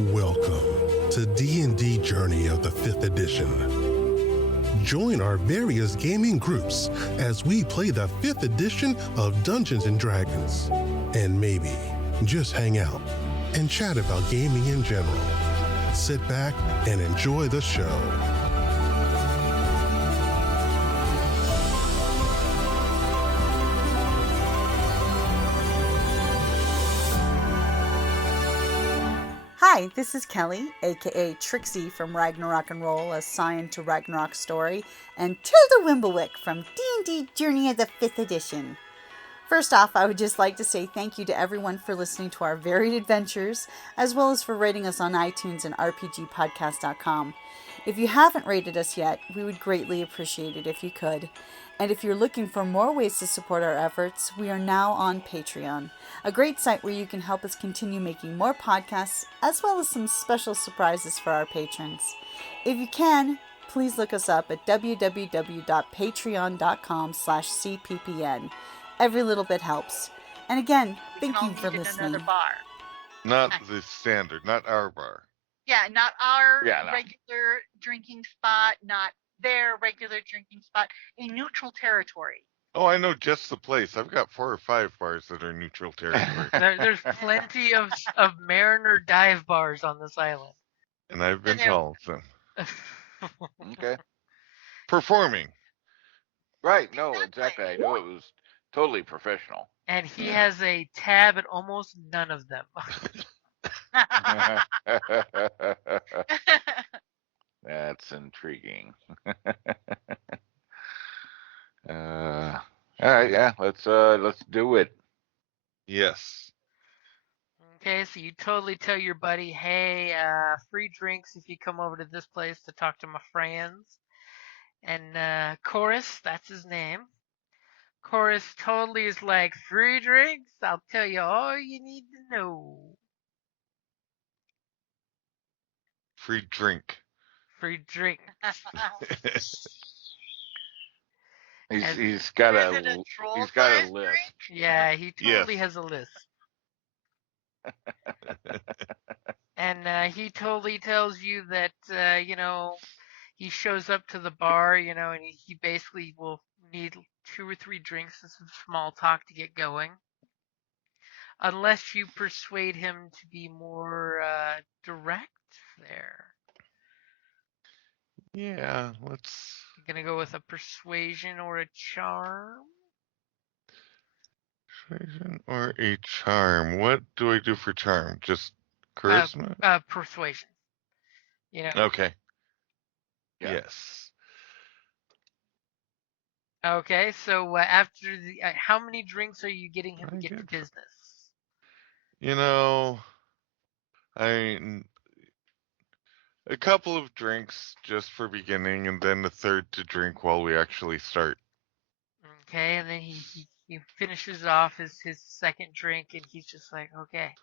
Welcome to D&D Journey of the 5th edition. Join our various gaming groups as we play the 5th edition of Dungeons & Dragons. And maybe just hang out and chat about gaming in general. Sit back and enjoy the show. Hi, this is Kelly, aka Trixie from Ragnarok and Roll, a Scion to Ragnarok story, and Tilda Wimblewick from D&D Journey of the 5th edition. First off, I would just like to say thank you to everyone for listening to our varied adventures, as well as for rating us on iTunes and rpgpodcast.com. If you haven't rated us yet, we would greatly appreciate it if you could. And if you're looking for more ways to support our efforts, we are now on Patreon, a great site where you can help us continue making more podcasts, as well as some special surprises for our patrons. If you can, please look us up at www.patreon.com/cppn. Every little bit helps. And again, thank you for listening. Another bar. Not the standard, not our bar. Yeah, not our no. regular drinking spot, not their regular drinking spot, a neutral territory. Oh, I know just the place. I've got 4 or 5 bars that are neutral territory. There's plenty of Mariner dive bars on this island. And I've been told, so. Okay. Performing. Right, no, exactly. I knew it was totally professional. And he has a tab at almost none of them. That's intriguing. All right, yeah, let's do it. Yes. Okay, so you totally tell your buddy, hey, free drinks if you come over to this place to talk to my friends. And Chorus, that's his name. Chorus totally is like, free drinks? I'll tell you all you need to know. Free drink. Free drink. He's got a list. Yeah, he totally has a list. And he totally tells you that he shows up to the bar, and he basically will need 2 or 3 drinks and some small talk to get going. Unless you persuade him to be more direct there. Yeah, let's... You're going to go with a persuasion or a charm? Persuasion or a charm. What do I do for charm? Just charisma? Persuasion. Okay. Yeah. Yes. Okay, so after how many drinks are you getting him to get to business? A couple of drinks just for beginning, and then a third to drink while we actually start. Okay, and then he finishes off his second drink, and he's just like, okay.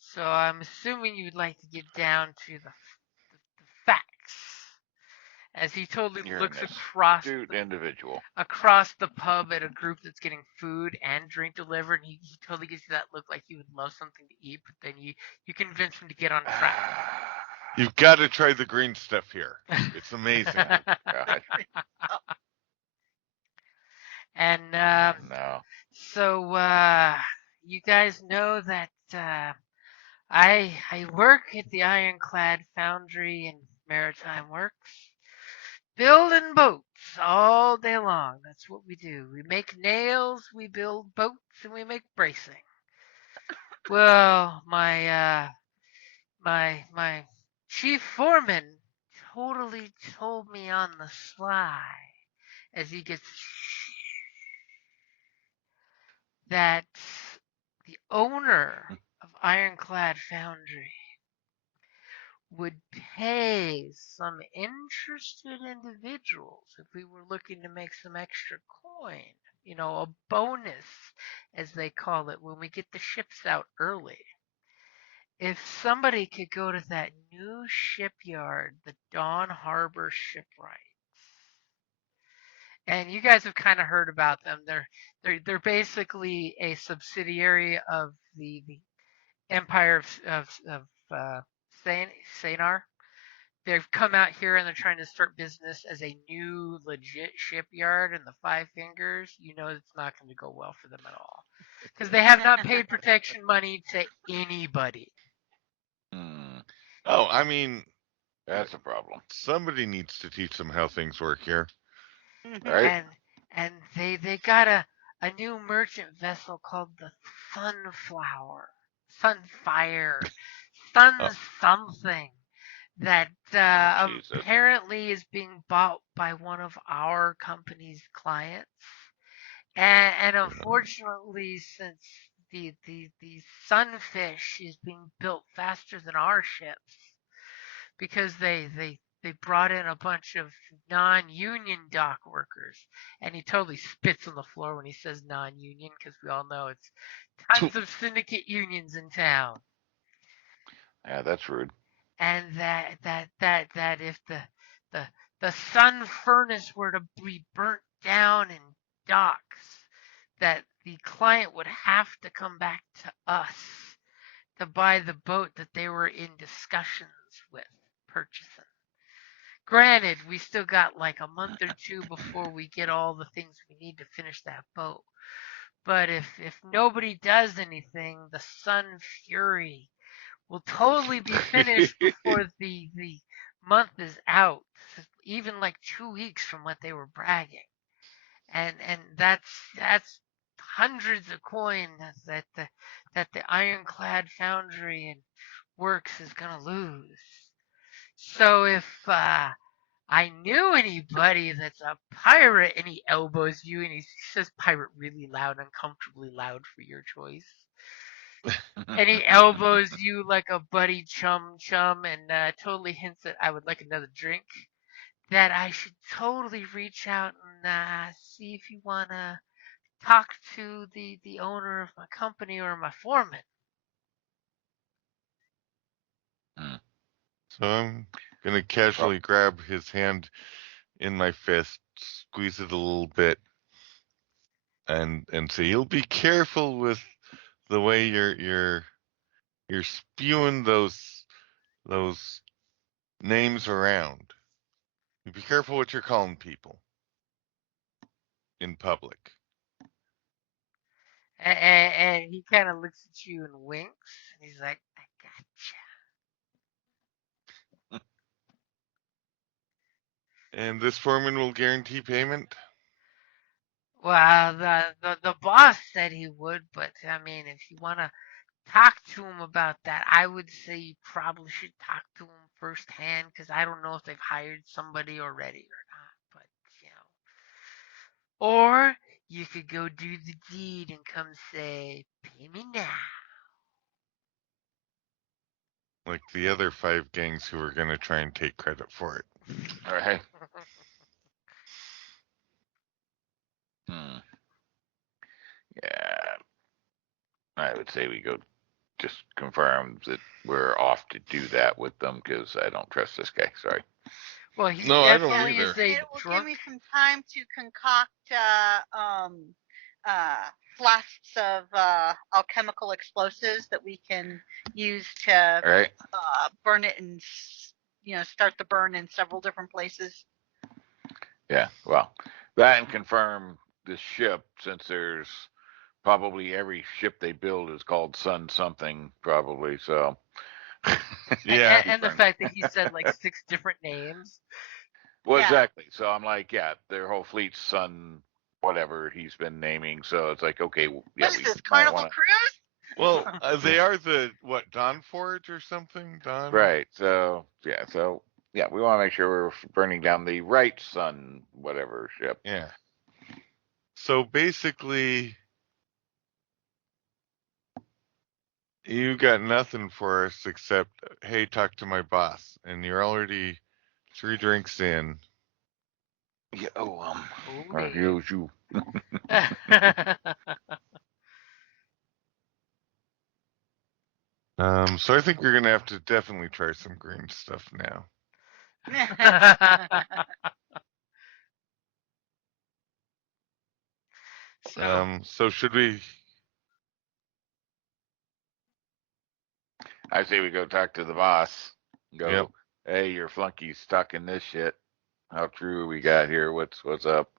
So I'm assuming you'd like to get down to the facts. As he totally looks across the pub at a group that's getting food and drink delivered, and he totally gives you that look like he would love something to eat, but then you convince him to get on track. You've got to try the green stuff here. It's amazing. And so you guys know that I work at the Ironclad Foundry and Maritime Works, building boats all day long. That's what we do. We make nails, we build boats, and we make bracing. Well, my chief foreman totally told me on the sly as he gets that the owner of Ironclad Foundry would pay some interested individuals if we were looking to make some extra coin. A bonus, as they call it, when we get the ships out early. If somebody could go to that new shipyard, the Dawn Harbor Shipwrights, and you guys have kind of heard about them. They're basically a subsidiary of the Empire of Sanar. They've come out here and they're trying to start business as a new legit shipyard in the Five Fingers. You know it's not going to go well for them at all. Because they have not paid protection money to anybody. Oh, I mean, That's a problem. somebody needs to teach them how things work here. Right? And they got a new merchant vessel called the Sunflower. Sunfire. Sun Oh. something. That Jesus. apparently is being bought by one of our company's clients. And unfortunately, since the sunfish is being built faster than our ships, because they brought in a bunch of non-union dock workers, and he totally spits on the floor when he says non-union, because we all know it's tons of syndicate unions in town. Yeah, that's rude. And that if the sun furnace were to be burnt down in docks, that the client would have to come back to us to buy the boat that they were in discussions with purchasing. Granted, we still got like a month or two before we get all the things we need to finish that boat. But if nobody does anything, the Sun Fury will totally be finished before the month is out, even like 2 weeks from what they were bragging. And that's hundreds of coin that the ironclad foundry and works is gonna lose. So if I knew anybody that's a pirate and he elbows you and he says pirate really loud, uncomfortably loud for your choice. And he elbows you like a buddy chum and totally hints that I would like another drink, that I should totally reach out and see if you want to talk to the owner of my company or my foreman. So I'm going to casually grab his hand in my fist, squeeze it a little bit, and say, "You'll be careful with the way you're spewing those names around. You be careful what you're calling people in public." And he kind of looks at you and winks. And he's like, I gotcha. And this foreman will guarantee payment? Well, the boss said he would, but I mean, if you want to talk to him about that, I would say you probably should talk to him firsthand, because I don't know if they've hired somebody already or not. But or you could go do the deed and come say, "Pay me now." Like the other 5 gangs who are going to try and take credit for it. All right. Yeah. I would say we go just confirm that we're off to do that with them, because I don't trust this guy. Sorry. Well, he No, I don't definitely either. is a It will give drunk. me some time to concoct flasks of alchemical explosives that we can use to All right. burn it and start the burn in several different places. Yeah. Well, that and confirm the ship, since there's probably every ship they build is called Sun something, probably. So. Yeah. And the fact that he said like 6 different names. Well, Yeah. exactly. So I'm like, yeah, their whole fleet's Sun, whatever he's been naming. So it's like, okay, yeah, What is we this, might Carnival wanna... Cruise? Well, they are the, what, Dawn Forge or something? Dawn? Right. So, yeah. So, yeah, we want to make sure we're burning down the right Sun, whatever ship. Yeah. So basically, you got nothing for us except, hey, talk to my boss. And you're already 3 drinks in. Yeah. Okay. You. So I think we're going to have to definitely try some green stuff now. So So should we? I say we go talk to the boss. Go, Yep. hey, your flunky's stuck in this shit. How true we got here? What's up?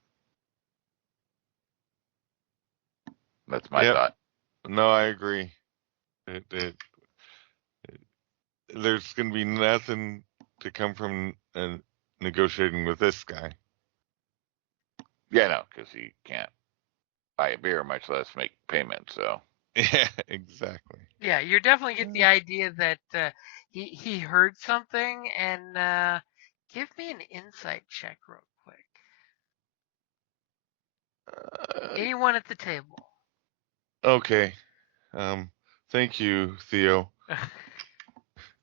That's my Yep. thought. No, I agree. There's going to be nothing to come from negotiating with this guy. Yeah, no, because he can't buy a beer, much less make payment. So Yeah, exactly. Yeah, you're definitely get the idea that he heard something, and give me an insight check real quick. Anyone at the table? Okay. Thank you, Theo.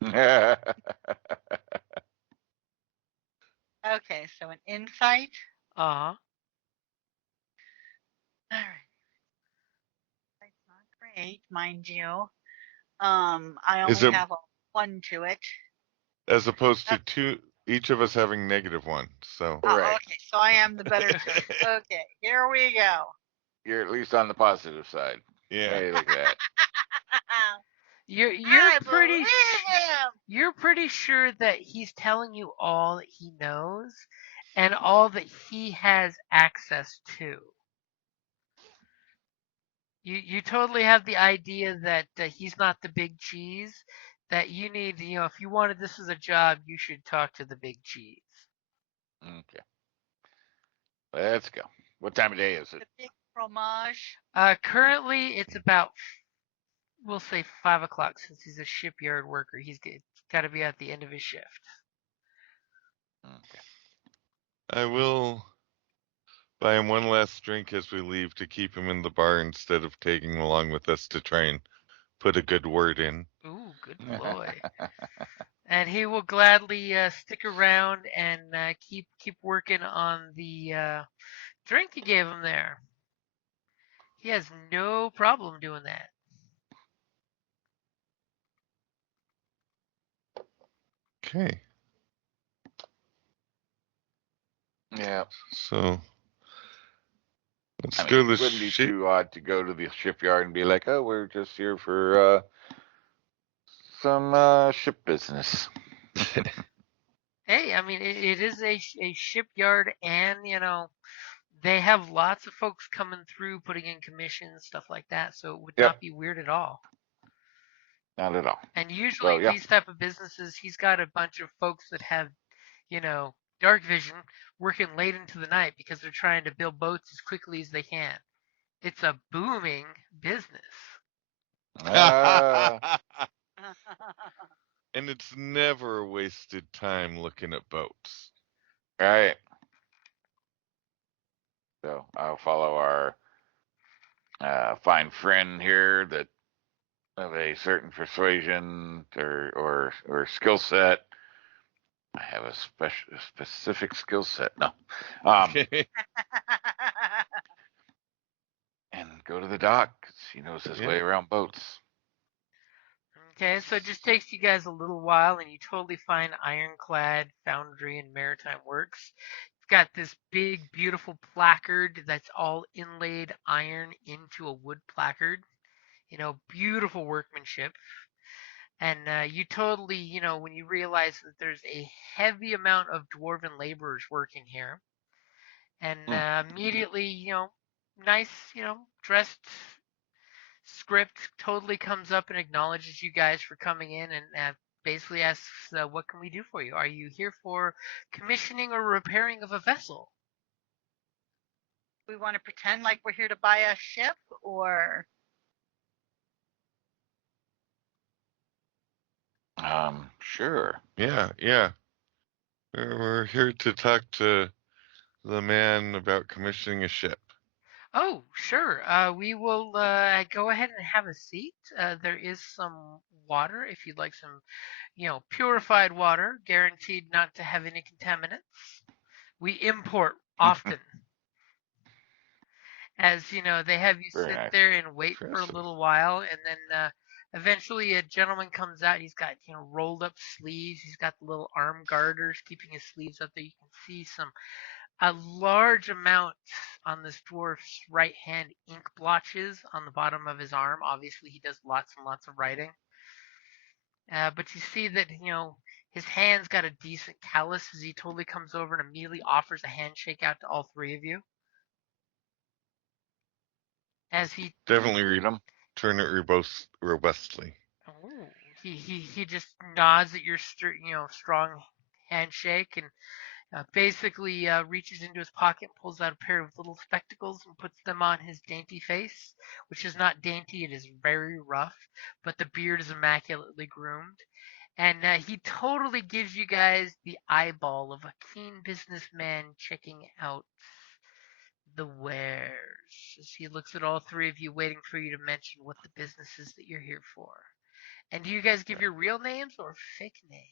yeah, Okay, so an insight. Uh-huh. All right. That's not great, mind you. I Is only it have a 1 to it. as opposed Uh, to two, each of us having -1? So. right. okay, so I am the better 2. Okay, here we go. You're at least on the positive side. Yeah. Hey, look at that. You're I pretty believe him. you're pretty sure that he's telling you all that he knows and all that he has access to. You totally have the idea that he's not the big cheese. That you need, if you wanted this as a job, you should talk to the big cheese. Okay, let's go. What time of day is it? The big fromage. Currently, it's about, we'll say 5 o'clock since he's a shipyard worker. He's got to be at the end of his shift. Okay. I will buy him one last drink as we leave to keep him in the bar instead of taking him along with us to try and put a good word in. Ooh, good boy. And he will gladly stick around and keep working on the drink you gave him there. He has no problem doing that. Okay. Yeah. So let's I go mean, to it the wouldn't be ship. too odd to go to the shipyard and be like, "Oh, we're just here for some ship business." Hey, I mean, it is a shipyard, and they have lots of folks coming through, putting in commissions, stuff like that. So it would Yep, not be weird at all. not at all. And So usually yeah, these type of businesses, he's got a bunch of folks that have, you know, dark vision working late into the night because they're trying to build boats as quickly as they can. It's a booming business. uh, And it's never a wasted time looking at boats. right. So I'll follow our fine friend here that of a certain persuasion or skill set. I have a specific skill set. No, and go to the dock 'cause he knows his Yeah. way around boats. Okay, so it just takes you guys a little while, and you totally find Ironclad Foundry and Maritime Works. You've got this big, beautiful placard that's all inlaid iron into a wood placard. Beautiful workmanship. And you totally, when you realize that there's a heavy amount of dwarven laborers working here, and Hmm. immediately, nice, dressed script totally comes up and acknowledges you guys for coming in and basically asks, what can we do for you? Are you here for commissioning or repairing of a vessel? We want to pretend like we're here to buy a ship, or Sure. Yeah, yeah. We're here to talk to the man about commissioning a ship. Oh, sure. We will go ahead and have a seat. There is some water if you'd like some, purified water, guaranteed not to have any contaminants. We import often. As they have you Very sit nice. there and wait for a Impressive. little while, and then eventually a gentleman comes out. He's got rolled up sleeves. He's got the little arm garters keeping his sleeves up there. You can see a large amount on this dwarf's right hand ink blotches on the bottom of his arm. Obviously, he does lots and lots of writing. But you see that, his hand's got a decent callus as he totally comes over and immediately offers a handshake out to all three of you. As he Definitely Greet him. return it robustly. oh, he just nods at your strong handshake and basically reaches into his pocket, pulls out a pair of little spectacles and puts them on his dainty face, which is not dainty, it is very rough, but the beard is immaculately groomed. And he totally gives you guys the eyeball of a keen businessman checking out the wares as he looks at all three of you, waiting for you to mention what the business is that you're here for. And do you guys give your real names or fake names?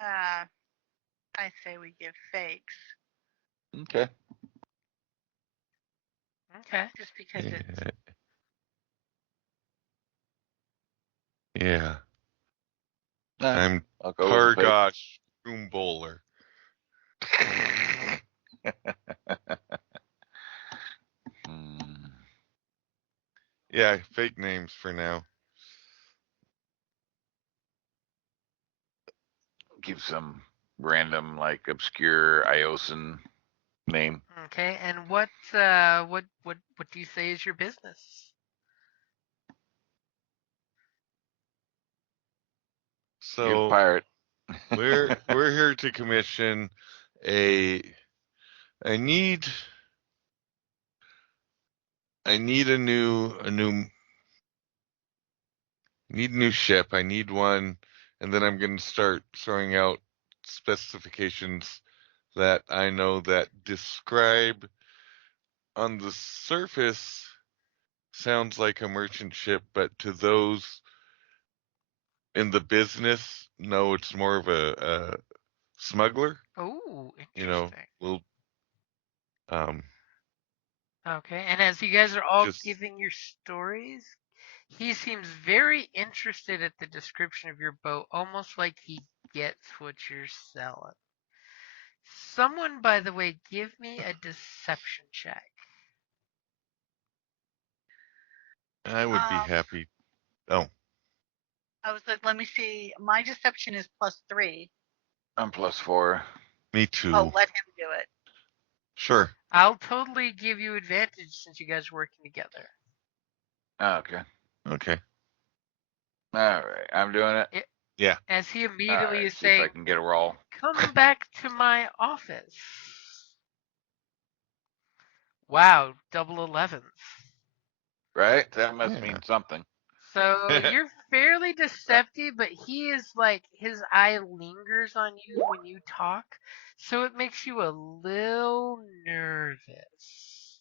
I say we give fakes. Okay. Okay. Just because it's Yeah. Nah, I'm I'll go with the Targosh Room Bowler. fake. Yeah, fake names for now. Give some random, like, obscure Iosan name. Okay. And what do you say is your business? You're the So pirate. we're here to commission a. I need a new ship. I need one, and then I'm going to start throwing out specifications that I know that describe on the surface sounds like a merchant ship, but to those in the business, no, it's more of a smuggler. Oh, You know, interesting. we'll Okay. And as you guys are all just giving your stories, he seems very interested at the description of your boat, almost like he gets what you're selling. Someone, by the way, give me a deception check. I would be happy. Oh, I was like, let me see. My deception is +3. I'm +4. me Oh, too. let him do it. Sure. I'll totally give you advantage since you guys are working together. Okay. Okay. All right. I'm doing it. Yeah. As he All immediately right. is See if I saying, can get a roll. come back to my office. Wow, double 11s. Right? That must Yeah. mean something. So you're fairly deceptive, but he is like, his eye lingers on you when you talk, so it makes you a little nervous.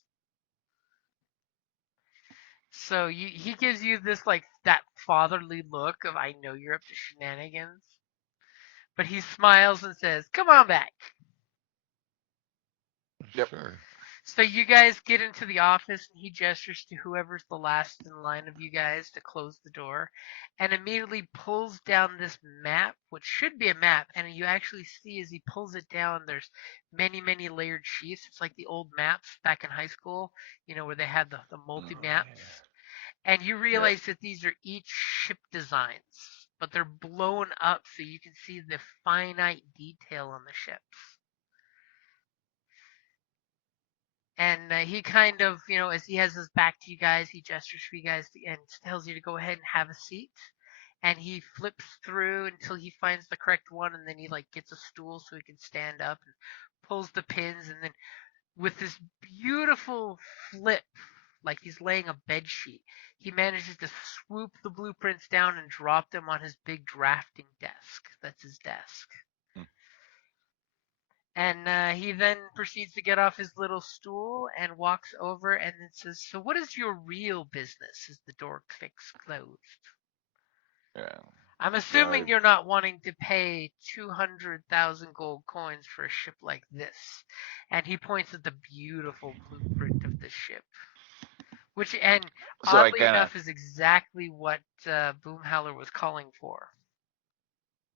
So he gives you this like that fatherly look of I know you're up to shenanigans, but he smiles and says, "Come on back." Yep. Sure. So you guys get into the office and he gestures to whoever's the last in line of you guys to close the door and immediately pulls down this map, which should be a map, and you actually see as he pulls it down there's many layered sheets. It's like the old maps back in high school, where they had the multi maps. And you Yep. realize that these are each ship designs, but they're blown up so you can see the finite detail on the ships. And he kind of, as he has his back to you guys, he gestures for you guys and tells you to go ahead and have a seat. And he flips through until he finds the correct one, and then he like gets a stool so he can stand up and pulls the pins, and then with this beautiful flip, like he's laying a bed sheet, he manages to swoop the blueprints down and drop them on his big drafting desk. That's his desk. And he then proceeds to get off his little stool and walks over and then says, "So what is your real business?" as the door clicks closed. Yeah. I'm assuming you're not wanting to pay 200,000 gold coins for a ship like this. And he points at the beautiful blueprint of the ship. Which, and So I oddly kind of, enough, is exactly what Boomhowler was calling for.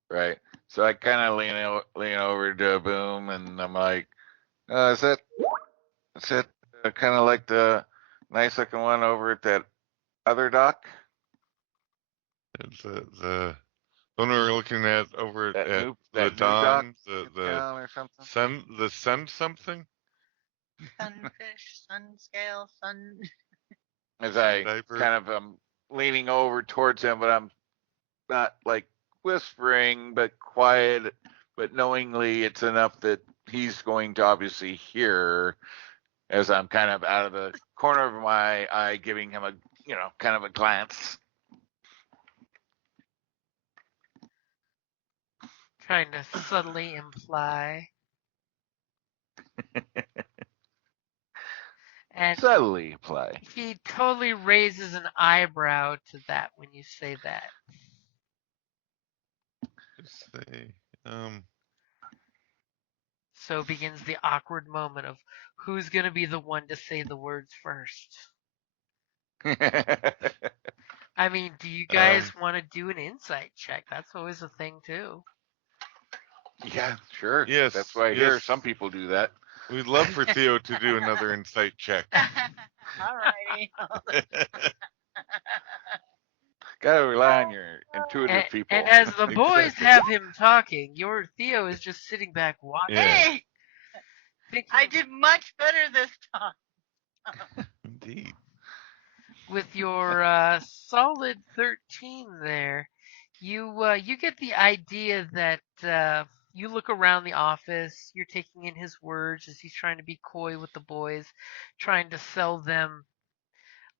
right. So I kind of lean over to Boom, and I'm like, is that kind of like the nice looking one over at that other dock? It's the one we were looking at over That at new the dock Dawn, in the town or something. sun something. Sunfish, sun scale, sun. As Sun I diaper. kind of am leaning over towards him, but I'm not like whispering, but quiet, but knowingly it's enough that he's going to obviously hear as I'm kind of out of the corner of my eye, giving him a, kind of a glance. Trying to subtly imply. And Subtly play. he totally raises an eyebrow to that when you say that. Just say, So begins the awkward moment of who's going to be the one to say the words first. I mean, do you guys want to do an insight check? That's always a thing, too. Yeah, sure. Yes, That's why I hear yes. some people do that. We'd love for Theo to do another insight check. Alrighty. Gotta rely on your intuitive people. And as the boys Exactly. have him talking, your Theo is just sitting back watching. Yeah. Hey, Thinking, I did much better this time. Indeed. with your solid 13 there, you get the idea that you look around the office, you're taking in his words as he's trying to be coy with the boys, trying to sell them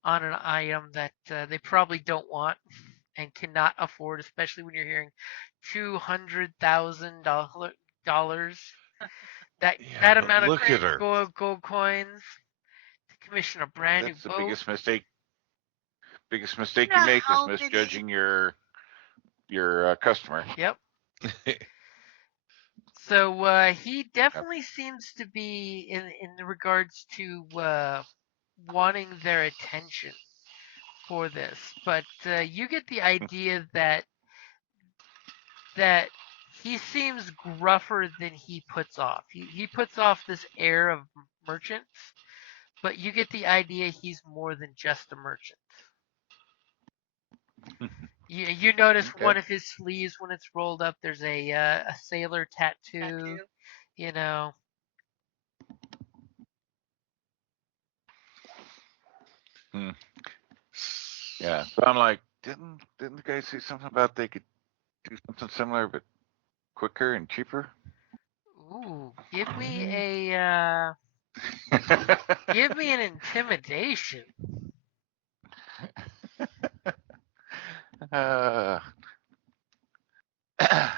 on an item that they probably don't want and cannot afford, especially when you're hearing $200,000. That Yeah, but amount of look at her. gold coins to commission a brand That's new the boat. biggest mistake. Biggest mistake You know you make how is many- misjudging your customer. Yep. So he definitely seems to be in regards to wanting their attention for this, but you get the idea that he seems gruffer than he puts off. He puts off this air of merchant, but you get the idea he's more than just a merchant. You notice Okay. one of his sleeves when it's rolled up. There's a sailor tattoo. You know. Yeah. So I'm like, didn't the guy say something about they could do something similar but quicker and cheaper? Ooh, give me an intimidation.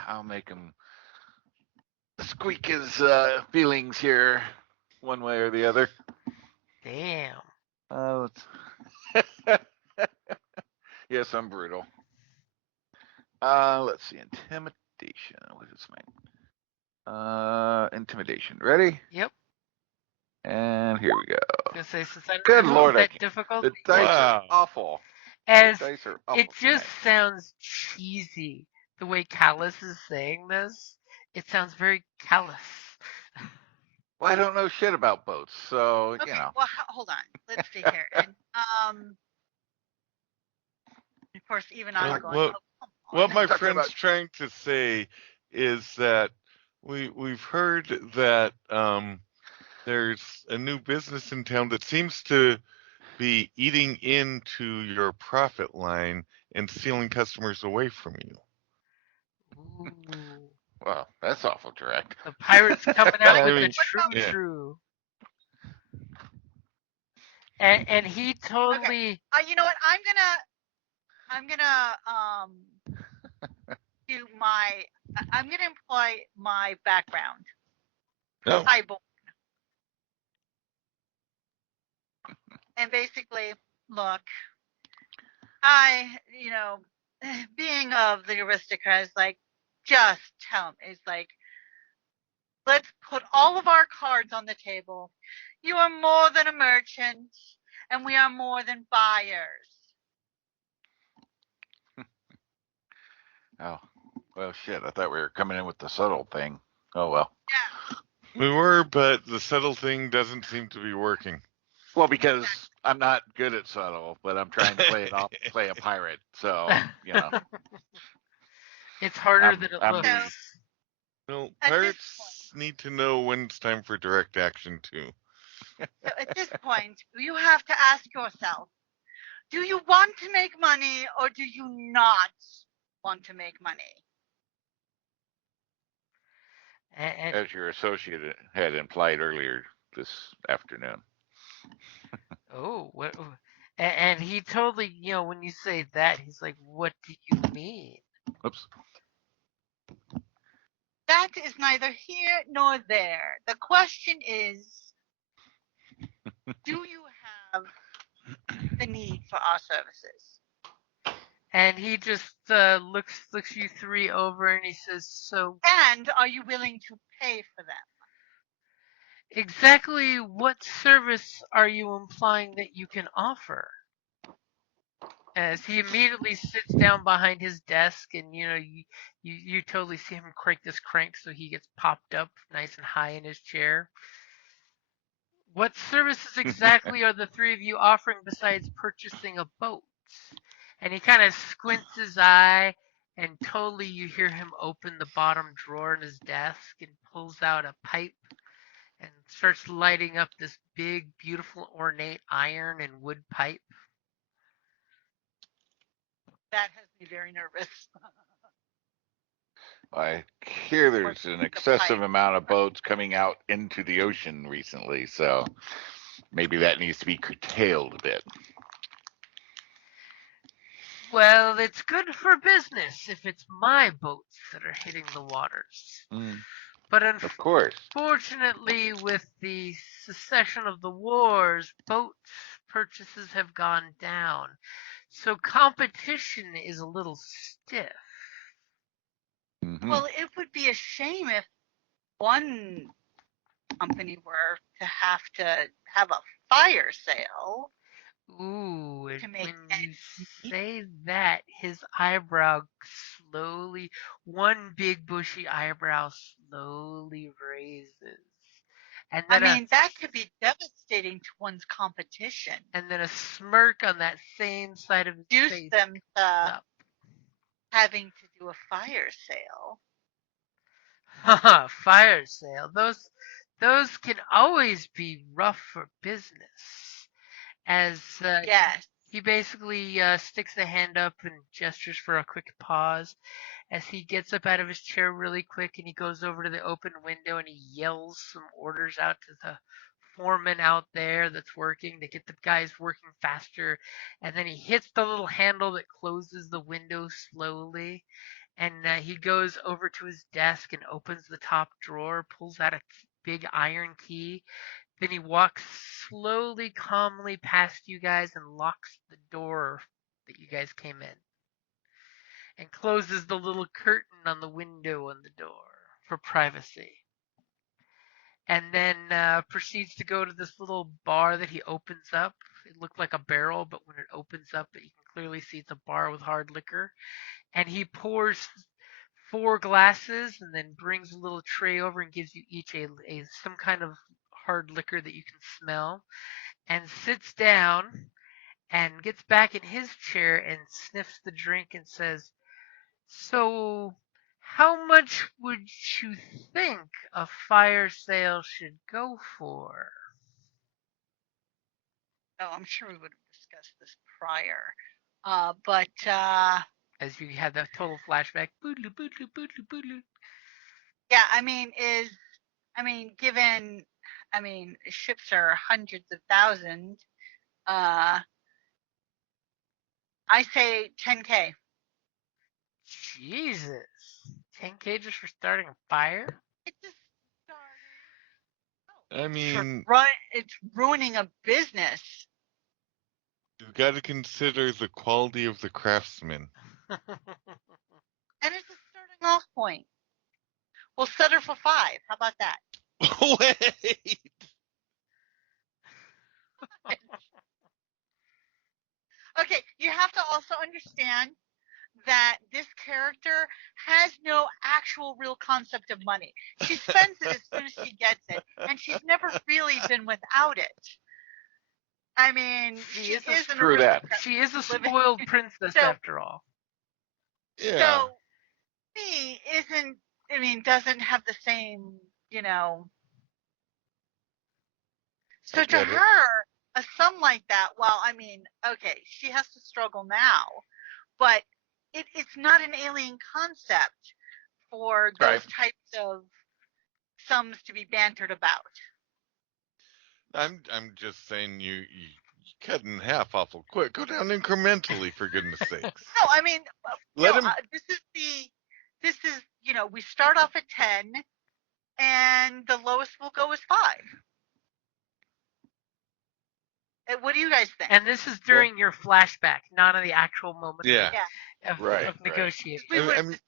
I'll make him squeak his feelings here, one way or the other. Damn. Yes, I'm brutal. Let's see, intimidation. What is mine? Intimidation. Ready? Yep. And here we go. I was gonna say since I Good don't know Lord, that difficult, the dice Wow. are awful. as The dice are awful it just tonight. sounds cheesy the way Callus is saying this. It sounds very callous. Well, I don't know shit about boats, so Okay, well, hold on. Let's see here. And of course, even I'm going. Well, Oh, come on. what my Talking friend's about- trying to say is that we've heard that there's a new business in town that seems to be eating into your profit line and stealing customers away from you. Ooh. Well, that's awful direct. The pirate's coming out I with mean, the true yeah. true. And he totally You know what? I'm gonna do my. I'm gonna employ my background. No. Highborn. And basically, look, being of the aristocrat is like, just tell him. It's like, let's put all of our cards on the table. You are more than a merchant, and we are more than buyers. Oh, well, shit. I thought we were coming in with the subtle thing. Oh, well. Yeah. We were, but the subtle thing doesn't seem to be working. Well, because I'm not good at subtle, but I'm trying to play a pirate. So It's harder I'm than it I'm looks. the No, At this pirates need to know when it's time for direct action too. So at this point, you have to ask yourself, do you want to make money or do you not want to make money? And, as your associate had implied earlier this afternoon. oh, what? And he totally, when you say that, he's like, "What do you mean?" Oops. That is neither here nor there. The question is, do you have the need for our services? And he just looks you three over, and he says, "So And are you willing to pay for them? exactly what service are you implying that you can offer?" As he immediately sits down behind his desk, and you totally see him crank this crank so he gets popped up nice and high in his chair. What services exactly are the three of you offering besides purchasing a boat? And he kind of squints his eye, and totally you hear him open the bottom drawer in his desk and pulls out a pipe and starts lighting up this big, beautiful, ornate iron and wood pipe. That has me very nervous. I hear there's an excessive pipe. amount of boats coming out into the ocean recently, so maybe that needs to be curtailed a bit. Well, it's good for business if it's my boats that are hitting the waters. But Of course. unfortunately, with the cessation of the wars, boat purchases have gone down. So competition is a little stiff. Mm-hmm. Well, it would be a shame if one company were to have a fire sale. Ooh, and To make when you say that, his eyebrow slowly, one big bushy eyebrow slowly raises. And I then mean, that could be devastating to one's competition. and then a smirk on that same side of his Reduce face. them to Up. having to do a fire sale. Haha, fire sale. Those can always be rough for business. As Yes. he basically sticks a hand up and gestures for a quick pause as he gets up out of his chair really quick, and he goes over to the open window and he yells some orders out to the foreman out there that's working to get the guys working faster. And then he hits the little handle that closes the window slowly. And he goes over to his desk and opens the top drawer, pulls out a big iron key. Then he walks slowly, calmly past you guys and locks the door that you guys came in. And closes the little curtain on the window on the door for privacy. And then proceeds to go to this little bar that he opens up. It looked like a barrel, but when it opens up, you can clearly see it's a bar with hard liquor. And he pours 4 glasses and then brings a little tray over and gives you each a some kind of hard liquor that you can smell, and sits down and gets back in his chair and sniffs the drink and says, "So, how much would you think a fire sale should go for?" Oh, I'm sure we would have discussed this prior. But As you have that total flashback, boodloo, boodloo, boodloo, boodloo. yeah, given, ships are hundreds of thousands. I say 10K. Jesus. 10K just for starting a fire? It's just I mean, it's ruining a business. you've got to consider the quality of the craftsman. And it's a starting off point. We'll set her for 5. How about that? Wait! Okay, you have to also understand that this character has no actual real concept of money. She spends it as soon as she gets it, and she's never really been without it. I mean, She she is a is an Screw that. aristocrat. She is a living- spoiled princess So- after all. Yeah. So, me isn't. I mean, doesn't have the same. So I to get it. her, a sum like that. Well, I mean, okay, she has to struggle now, but it's not an alien concept for those Right. types of sums to be bantered about. I'm just saying you cut in half awful quick. Go down incrementally, for goodness sakes. No, I mean, Let him. this is we start off at 10, and the lowest we'll go is 5. What do you guys think? And this is during your flashback, not in the actual moment Yeah. of Right, of right. negotiating. We would I have mean-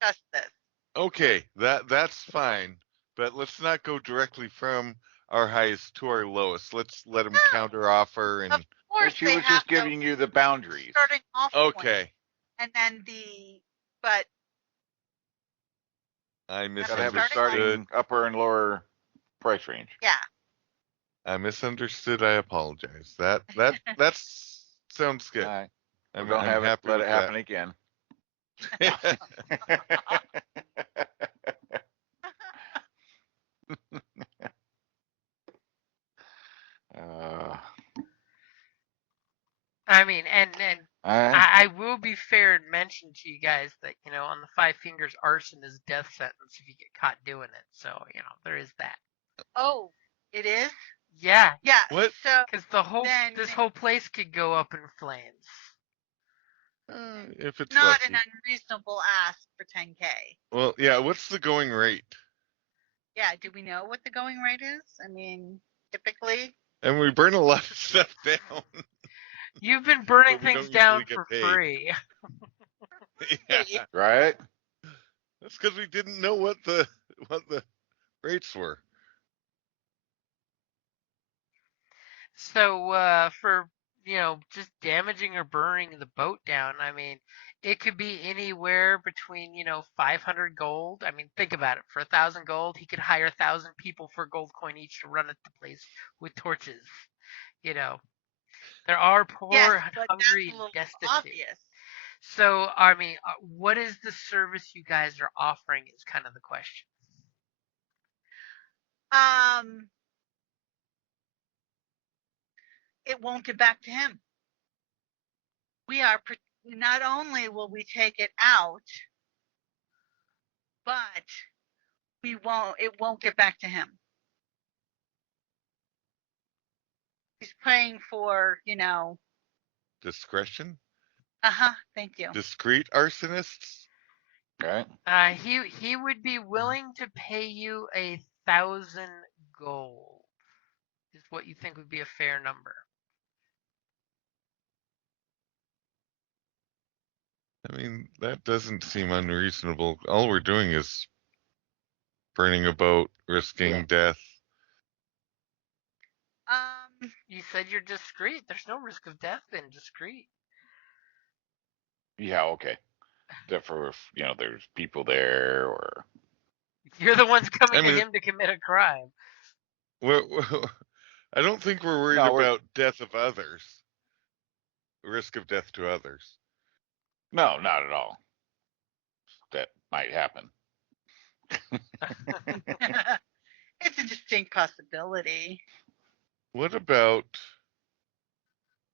discussed this. Okay, that's fine, but let's not go directly from our highest to our lowest. Let's let him counter offer Of and. course, But she they was have just giving you the boundaries. starting off point, Okay, and then but I Gotta have a misunderstood. starting upper and lower price range. yeah. I misunderstood. I apologize. That sounds good. All right. Well, I'm don't have it. happy Let with it happen again. that. uh, I mean, and all right. I will be fair and mention to you guys that on the Five Fingers, arson is death sentence if you get caught doing it. So there is that. Oh, it is. Yeah, Yeah. What? So because Then- this whole place could go up in flames. If it's not lucky. an unreasonable ask for 10K. Well, yeah. What's the going rate? Yeah. Do we know what the going rate is? I mean, typically. And we burn a lot of stuff down. You've been burning But we things don't down usually for get paid. free. Yeah. Right? That's because we didn't know what the rates were. So for just damaging or burning the boat down, I mean, it could be anywhere between 500 gold. I mean, think about it. For 1,000 gold, he could hire 1,000 people for a gold coin each to run at the place with torches. There are poor, Yes, but hungry, that's a little destitute. obvious. So I mean, what is the service you guys are offering? Is kind of the question. It won't get back to him. We are not only will we take it out, but it won't get back to him. He's praying for, Discretion? thank you. Discreet arsonists? Right? He would be willing to pay you 1,000 gold. Is what you think would be a fair number? I mean, that doesn't seem unreasonable. All we're doing is burning a boat, risking Yeah. death. You said you're discreet. There's no risk of death being discreet. Yeah, okay. Except for if, there's people there or. You're the ones coming I mean- to him to commit a crime. I don't think we're worried No, about death of others. Risk of death to others. No, not at all. That might happen. It's a distinct possibility. What about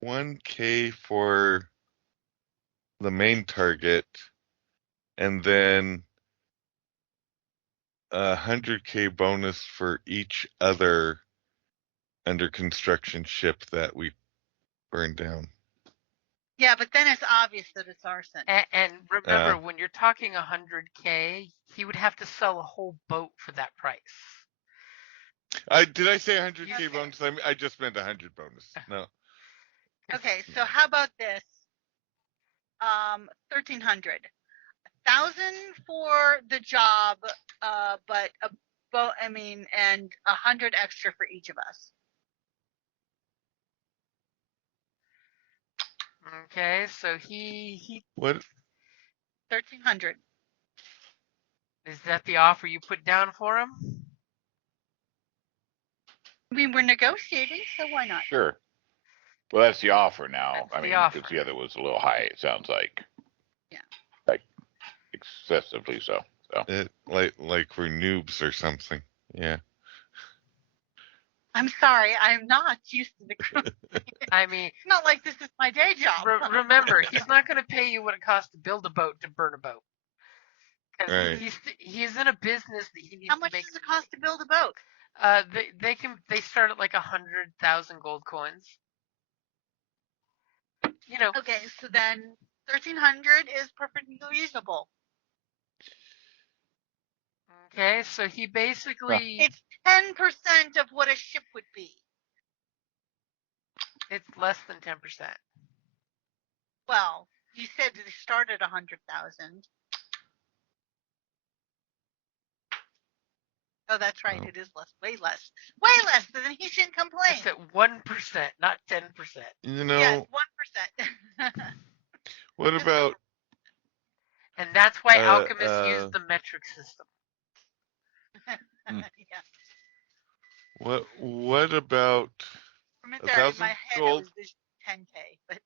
1K for the main target and then 100K bonus for each other under construction ship that we burn down? Yeah, but then it's obvious that it's arson. And remember, when you're talking 100K, he would have to sell a whole boat for that price. Did I say 100K Okay. bonus? I just meant 100 bonus. No. Okay, so how about this? 1,300. 1,000 for the job, but and 100 extra for each of us. Okay, so he What? 1,300. is that the offer you put down for him? I mean, we're negotiating, so why not? Sure. Well, that's the offer now. That's I the mean, offer. because the other was a little high. It sounds like. Yeah. Like excessively so. So. Like we're noobs or something. Yeah. I'm sorry, I'm not used to the group. I mean, It's not like this is my day job. remember, he's not going to pay you what it costs to build a boat to burn a boat. Because Right. he's in a business that he needs How to much make. does it cost to build a boat? They start at like 100,000 gold coins. You know. Okay, so then 1,300 is perfectly reasonable. Okay, so he basically It's 10% of what a ship would be. it's less than 10%. Well, you said they start at 100,000. Oh, that's right. Oh. It is less, way less, way less. Then he shouldn't complain. It's at 1%, not 10%. You know. Yeah, 1%. What about? And that's why alchemists use the metric system. Yeah. What about From there, in 1,000 my head, gold? it was 10K, but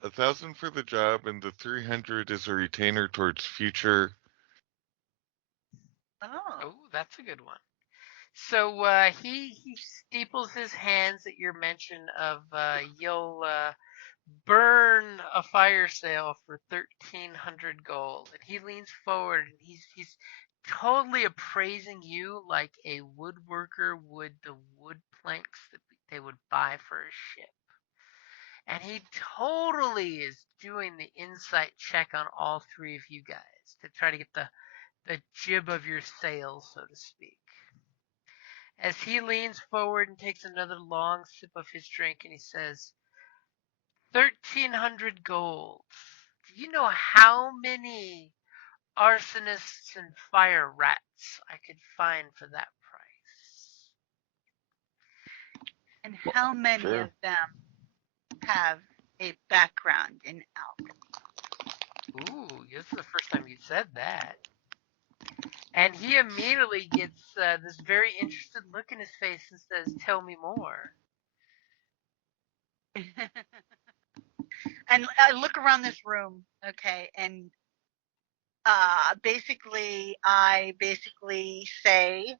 1,000 for the job, and the 300 is a retainer towards future. Oh, that's a good one. So he steeples his hands at your mention of you'll burn a fire sale for 1,300 gold, and he leans forward and he's totally appraising you like a woodworker would the wood planks that they would buy for a ship. And he totally is doing the insight check on all three of you guys to try to get the jib of your sail, so to speak. As he leans forward and takes another long sip of his drink, and he says, 1,300 gold. Do you know how many arsonists and fire rats I could find for that price? and how many Sure. of them have a background in alchemy? Ooh, this is the first time you said that. And he immediately gets this very interested look in his face and says, tell me more. And I look around this room, okay, and basically I say,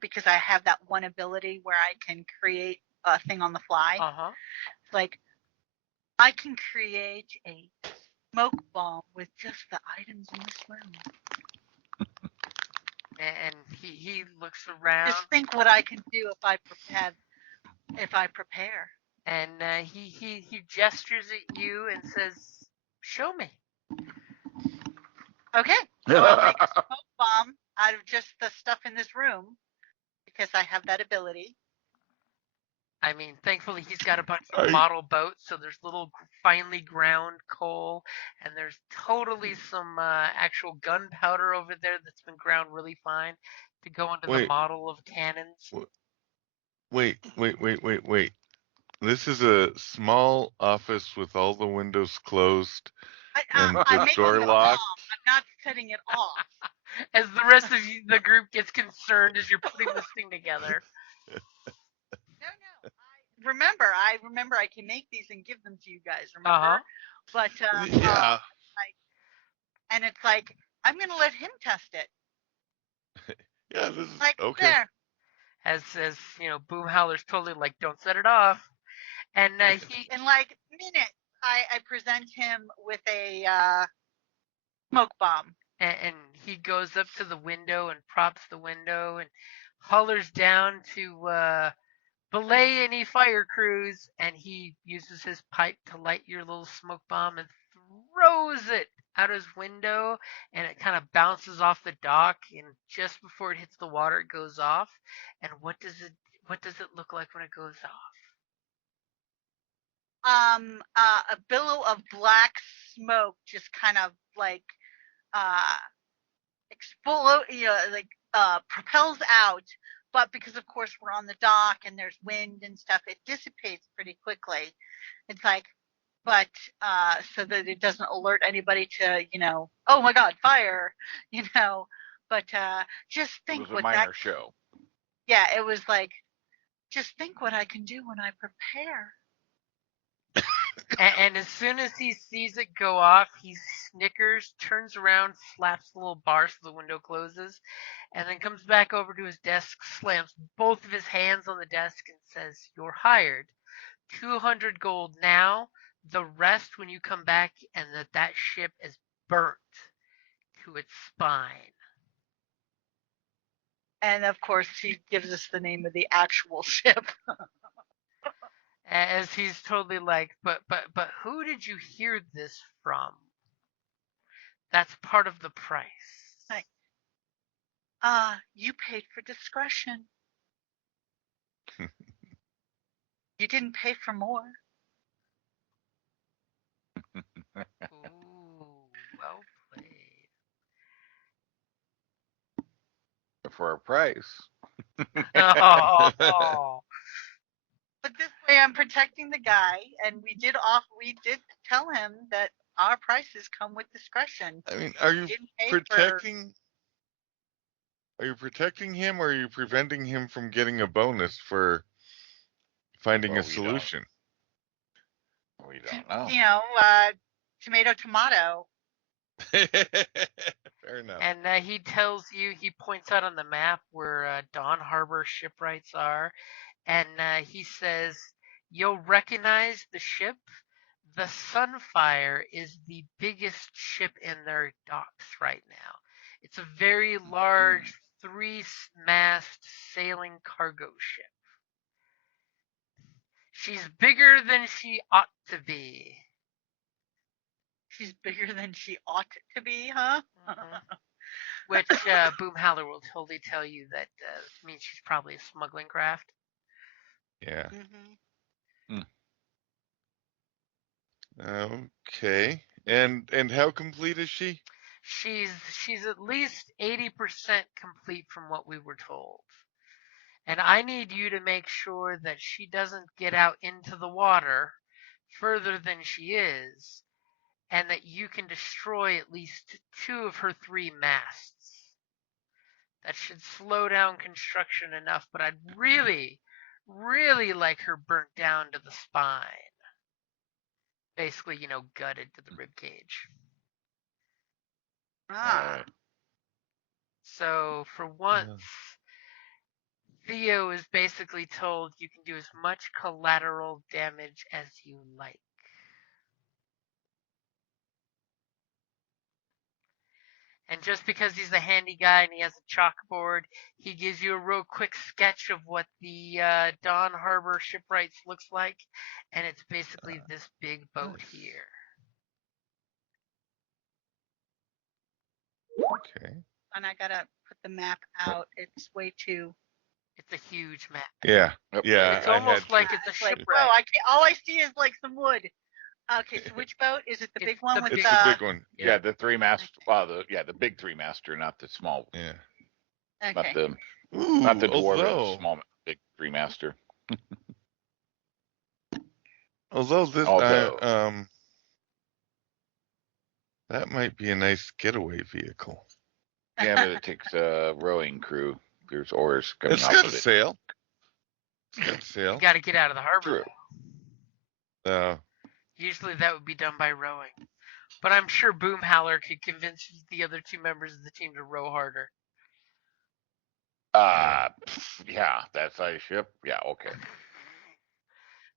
because I have that one ability where I can create a thing on the fly. Uh-huh. Like, I can create a smoke bomb with just the items in this room. And he looks around. Just think what I can do if I prepare. And he gestures at you and says, show me. Okay, so I'll make a smoke bomb out of just the stuff in this room because I have that ability. I mean, thankfully he's got a bunch of model boats, so there's little finely ground coal, and there's totally some actual gunpowder over there that's been ground really fine to go into the model of cannons. Wait. This is a small office with all the windows closed and the door locked. I'm not setting it off. As the rest of the group gets concerned as you're putting this thing together. No. I remember I can make these and give them to you guys, remember? Uh-huh. But yeah. And it's like, I'm gonna let him test it. Yeah, this is like, okay. There. As you know, Boom Howler's totally like, don't set it off. And he in like minutes I present him with a smoke bomb. And he goes up to the window and props the window and hollers down to belay any fire crews, and he uses his pipe to light your little smoke bomb and throws it out his window, and it kind of bounces off the dock, and just before it hits the water it goes off. And what does it look like when it goes off? A billow of black smoke just kind of like explode, propels out. But because of course we're on the dock and there's wind and stuff, it dissipates pretty quickly. It's like, but so that it doesn't alert anybody to, oh my God, fire, But just think it was a minor show. Yeah, it was like, just think what I can do when I prepare. And as soon as he sees it go off, he snickers, turns around, slaps the little bar so the window closes, and then comes back over to his desk, slams both of his hands on the desk, and says, "You're hired. 200 gold now, the rest when you come back, and that ship is burnt to its spine." And of course, he gives us the name of the actual ship. As he's totally like, but who did you hear this from? That's part of the price. Like, you paid for discretion. You didn't pay for more. Ooh, well played. For a price. Oh. But this way, I'm protecting the guy, and we did tell him that our prices come with discretion. I mean, are you Didn't pay protecting? Are you protecting him, or are you preventing him from getting a bonus for finding Well, a solution? We don't know. Tomato. Fair enough. And he tells you, he points out on the map where Dawn Harbor shipwrights are, and he says, "You'll recognize the ship. The Sunfire is the biggest ship in their docks right now. It's a very large 3-mast sailing cargo ship. She's bigger than she ought to be." She's bigger than she ought to be, huh? Which Boomhowler will totally tell you that means she's probably a smuggling craft. Yeah. Mm-hmm. Okay. And how complete is she? She's at least 80% complete from what we were told. And I need you to make sure that she doesn't get out into the water further than she is, and that you can destroy at least 2 of her 3 masts. That should slow down construction enough, but I'd really, really like her burnt down to the spine. Basically, gutted to the rib cage. So for once, Theo is basically told you can do as much collateral damage as you like. And just because he's a handy guy and he has a chalkboard, he gives you a real quick sketch of what the Dawn Harbor shipwrights looks like, and it's basically this big boat here. Okay. And I gotta put the map out. It's way too. It's a huge map. Yeah. Yep. Yeah. It's almost like it's a It's like, shipwreck. whoa! All I see is like some wood. Okay, so which boat is it? The big one with It's the big one. Yeah, the 3-mast. Well, the big 3-master, not the small. Yeah. Okay. Not the dwarf, although, the small, big 3-master. although this, that might be a nice getaway vehicle. Yeah, but it takes a rowing crew. There's oars coming It's off got of a it. sail. It's got a sail. You got to get out of the harbor. True. Usually that would be done by rowing. But I'm sure Boomhowler could convince the other 2 members of the team to row harder. Yeah, that size ship. Yeah, okay.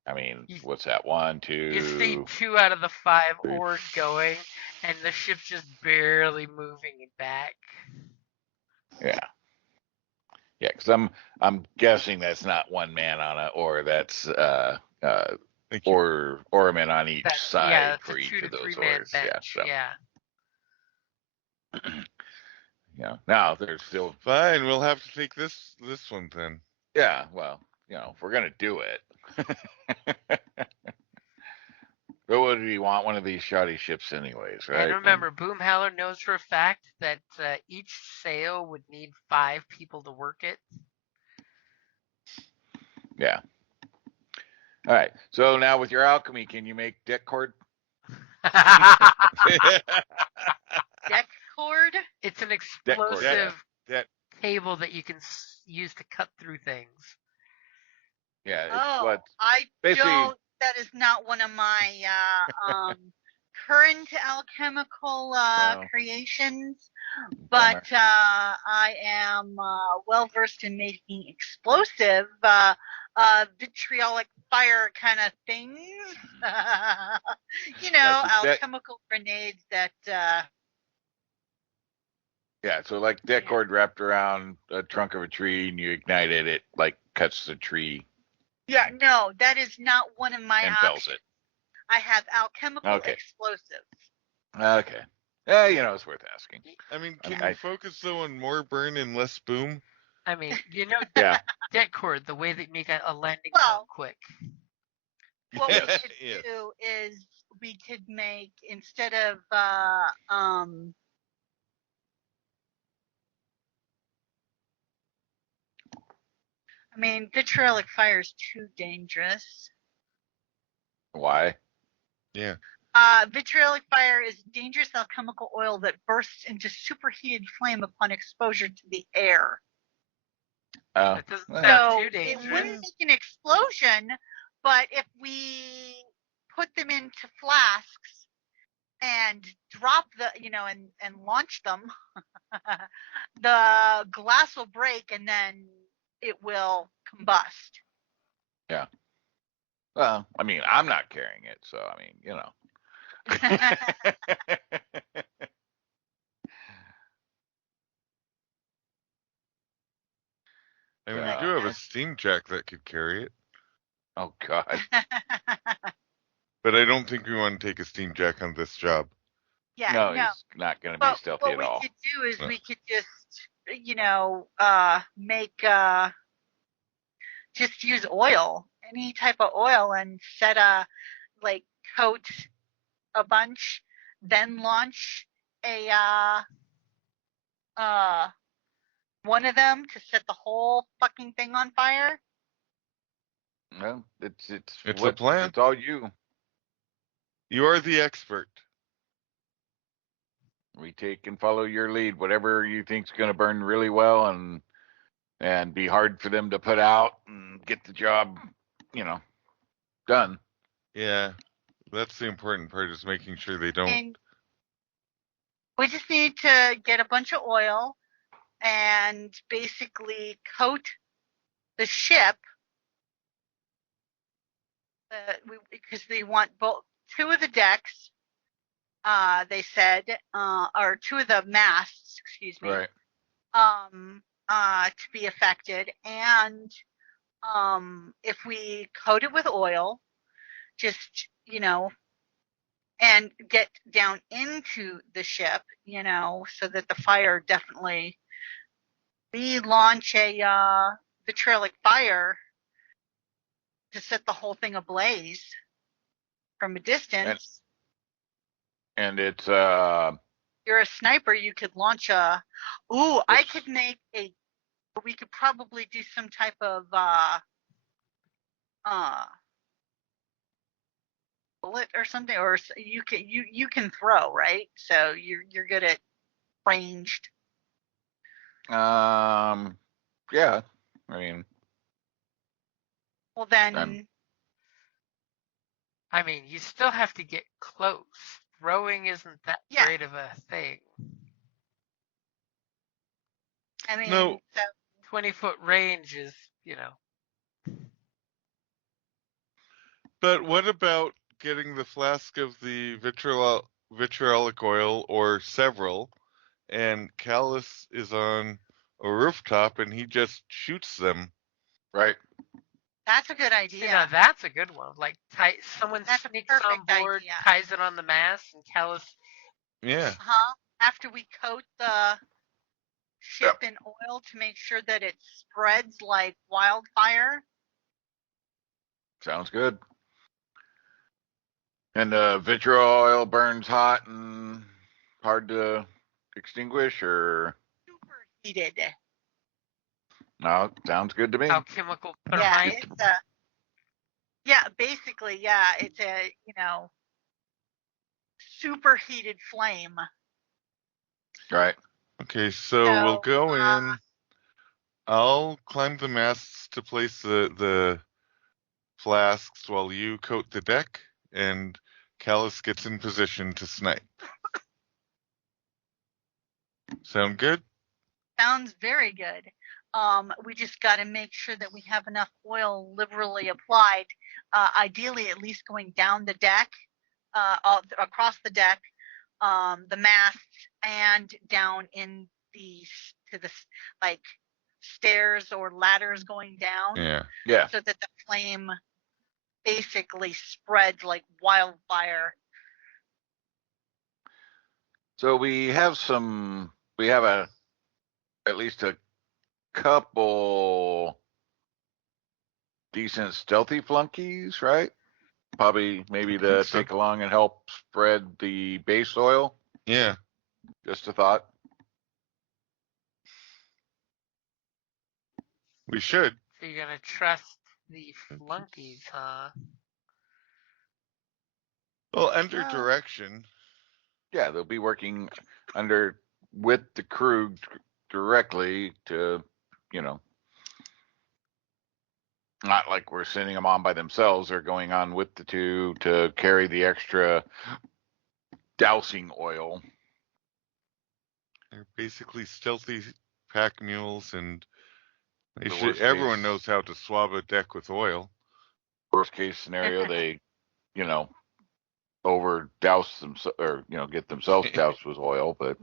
I mean, what's that? 1, 2. You see 2 out of the 5 oars going, and the ship's just barely moving it back. Yeah. Yeah, because I'm guessing that's not one man on an oar. That's oarmen on each side for each of those oars. Bench. Yeah. Yeah. Now there's still fine. We'll have to take this one then. Yeah. Well, if we're gonna do it. But what do you want one of these shoddy ships anyways, right? And remember, Boomhowler knows for a fact that each sail would need 5 people to work it. Yeah. All right. So now with your alchemy, can you make deck cord? Deck cord? It's an explosive deck cable that you can use to cut through things. Yeah. It's I don't that is not one of my current alchemical creations, but I am well versed in making explosive vitriolic fire kind of things. Alchemical grenades that. Yeah, so like deck cord wrapped around a trunk of a tree, and you ignite it, it like cuts the tree. Yeah, no, that is not one of my and options. fells it. I have alchemical explosives. Okay. Yeah, it's worth asking. I mean, can you focus though on more burn and less boom? I mean, yeah. deck cord, the way that you make a landing zone quick. What we could do is we could make, instead of I mean, vitriolic fire is too dangerous. Why? Yeah. Vitriolic fire is dangerous alchemical oil that bursts into superheated flame upon exposure to the air. That doesn't sound too dangerous. It wouldn't make an explosion, but if we put them into flasks and drop and launch them, the glass will break and then it will combust. Yeah. Well, I mean, I'm not carrying it, so I mean, I mean, we do have a steam jack that could carry it. Oh, God. But I don't think we want to take a steam jack on this job. Yeah, no, he's not going to be stealthy at all. What we could do is we could just, make, just use oil, any type of oil, and coat a bunch, then launch one of them to set the whole fucking thing on fire. Well, it's a plan. It's all you. You are the expert. We take and follow your lead. Whatever you think's going to burn really well and be hard for them to put out and get the job, done. Yeah, that's the important part, is making sure they don't. And we just need to get a bunch of oil and basically coat the ship, because they want both two of the decks. They said, or two of the masts, excuse me, right. To be affected. And if we coat it with oil, just, and get down into the ship, so that the fire definitely, we launch a vitriolic fire to set the whole thing ablaze from a distance. And it's you're a sniper, you could launch I could make we could probably do some type of bullet or something, or you can throw, right? So you're good at ranged. Yeah. I mean, well then, I mean, you still have to get close. Throwing isn't that great of a thing. I mean, no. 20-foot range is, But what about getting the flask of the vitriolic oil, or several, and Callus is on a rooftop and he just shoots them? Right. That's a good idea. That's a good one. Like, someone sneaks on board, ties it on the mast, and Callus. Yeah. After we coat the ship in oil to make sure that it spreads like wildfire. Sounds good. And vitriol oil burns hot and hard to extinguish, or superheated? No, sounds good to me. Alchemical. Basically, it's a superheated flame. Right. Okay, so we'll go in. I'll climb the masts to place the flasks while you coat the deck, and Callus gets in position to snipe. Sound good? Sounds very good. We just got to make sure that we have enough oil liberally applied, ideally at least going down the deck, across the deck, the masts, and down in to the like stairs or ladders going down. Yeah. So that the flame basically spreads like wildfire. So we have at least a couple decent stealthy flunkies, right? Probably maybe to so. take along and help spread the base oil. Yeah. Just a thought. We should. So you're gonna trust the flunkies, huh? Well, under direction. Yeah, they'll be working with the crew directly to, not like we're sending them on by themselves. They're going on with the two to carry the extra dousing oil. They're basically stealthy pack mules, and everyone knows how to swab a deck with oil. Worst case scenario, they, over douse themselves, or get themselves doused with oil, but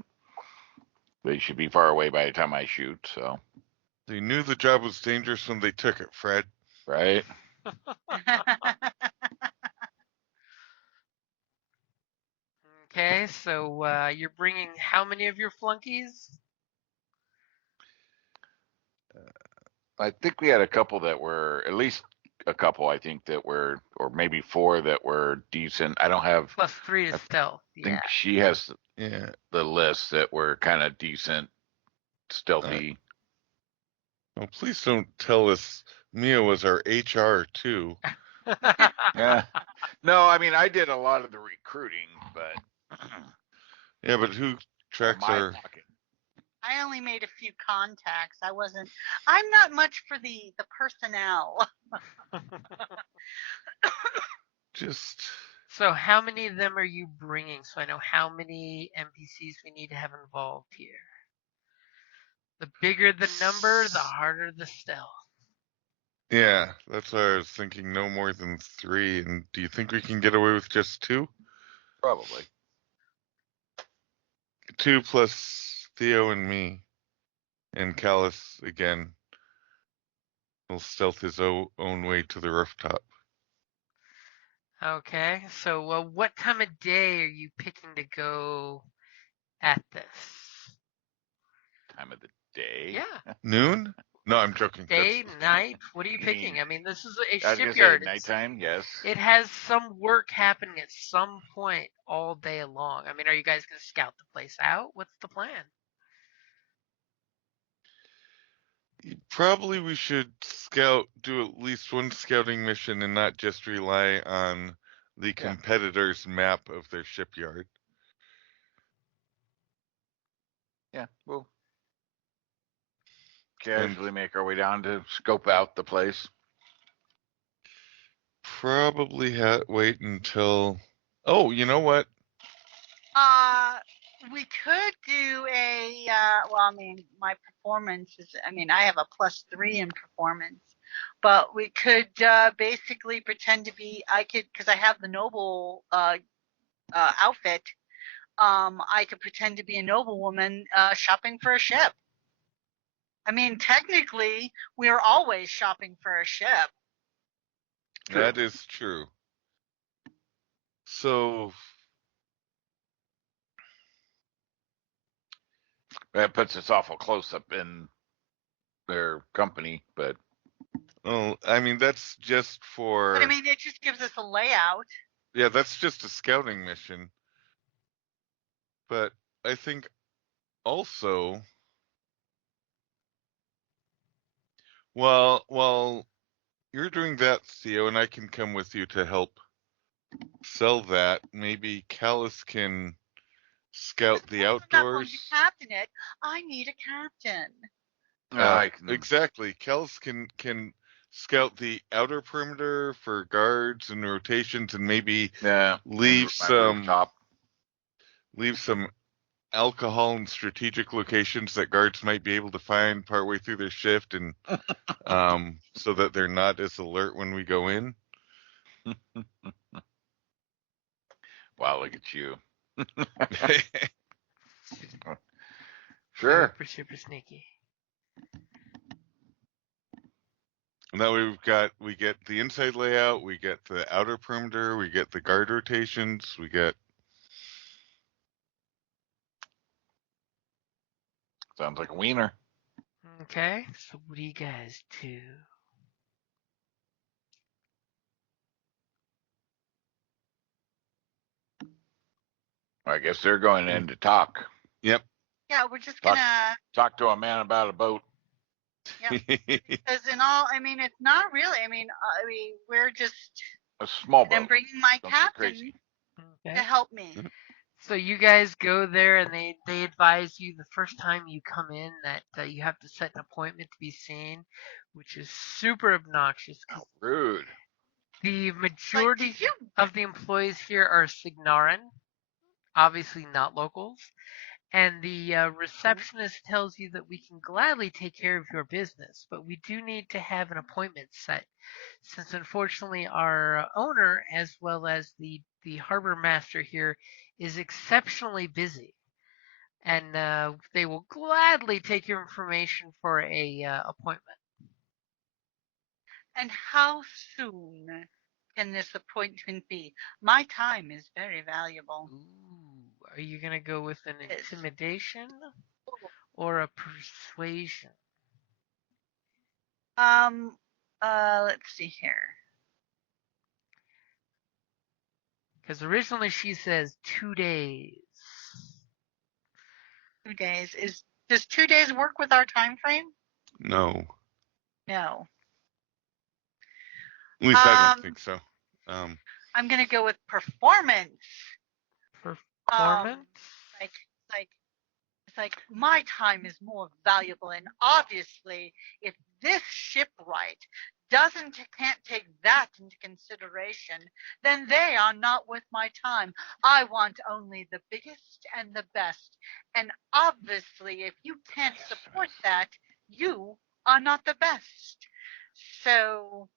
they should be far away by the time I shoot. So they knew the job was dangerous when they took it, Fred. Right. Okay, so you're bringing how many of your flunkies? I think we had a couple that were, at least a couple, I think, that were, or maybe 4 that were decent. I don't have. +3 to stealth. I think she has the list that were kind of decent, stealthy. Well, please don't tell us Mia was our HR too. Yeah. No, I mean, I did a lot of the recruiting, but. Yeah, but who tracks our... I only made a few contacts. I'm not much for the personnel. Just... So how many of them are you bringing, so I know how many NPCs we need to have involved here? The bigger the number, the harder the stealth. Yeah, that's why I was thinking no more than 3. And do you think we can get away with just 2? Probably. 2 plus Theo and me. And Callus, again, will stealth his own way to the rooftop. Okay, so what time of day are you picking to go at this? Time of the day? Yeah. Noon? No, I'm joking. Day, night? What are you picking? I mean, this is a I was shipyard. Gonna say nighttime, yes. It has some work happening at some point all day long. I mean, are you guys going to scout the place out? What's the plan? Probably we should do at least one scouting mission and not just rely on the competitor's map of their shipyard. Yeah, we'll casually make our way down to scope out the place. Probably wait until... Oh, you know what? We could do my performance is, I have a +3 in performance, but we could basically pretend to be, because I have the noble outfit, I could pretend to be a noblewoman shopping for a ship. I mean, technically, we are always shopping for a ship. True. That is true. So... That puts us awful close up in their company, but... Oh, I mean, that's just for... But I mean, it just gives us a layout. Yeah, that's just a scouting mission. But I think also... Well, you're doing that, Theo, and I can come with you to help sell that. Maybe Callus can scout the outdoors. I'm not going to captain it. I need a captain. Exactly. Callus can scout the outer perimeter for guards and rotations, and maybe leave my rooftop. some alcohol in strategic locations that guards might be able to find partway through their shift, and so that they're not as alert when we go in. Wow, look at you. Sure. Super sneaky. And that way we get the inside layout, we get the outer perimeter, we get the guard rotations, we get. Sounds like a wiener. Okay, so what do you guys do? I guess they're going in to talk. Yep. Yeah, we're just gonna talk to a man about a boat. Yep. Because it's not really. We're just a small boat. I'm bringing my captain to help me. So you guys go there, and they advise you the first time you come in that you have to set an appointment to be seen, which is super obnoxious. Rude. The majority of the employees here are Signarin, obviously not locals, and the receptionist tells you that we can gladly take care of your business, but we do need to have an appointment set, since unfortunately our owner, as well as the harbor master here, is exceptionally busy, and they will gladly take your information for a appointment. And how soon can this appointment be? My time is very valuable. Ooh, are you gonna go with an intimidation or a persuasion? Let's see here. Because originally she says 2 days. 2 days. Does 2 days work with our time frame? No. No. At least I don't think so. I'm gonna go with performance. Performance? It's like my time is more valuable, and obviously, if this shipwright can't take that into consideration, then they are not worth my time. I want only the biggest and the best, and obviously, if you can't support that, you are not the best. So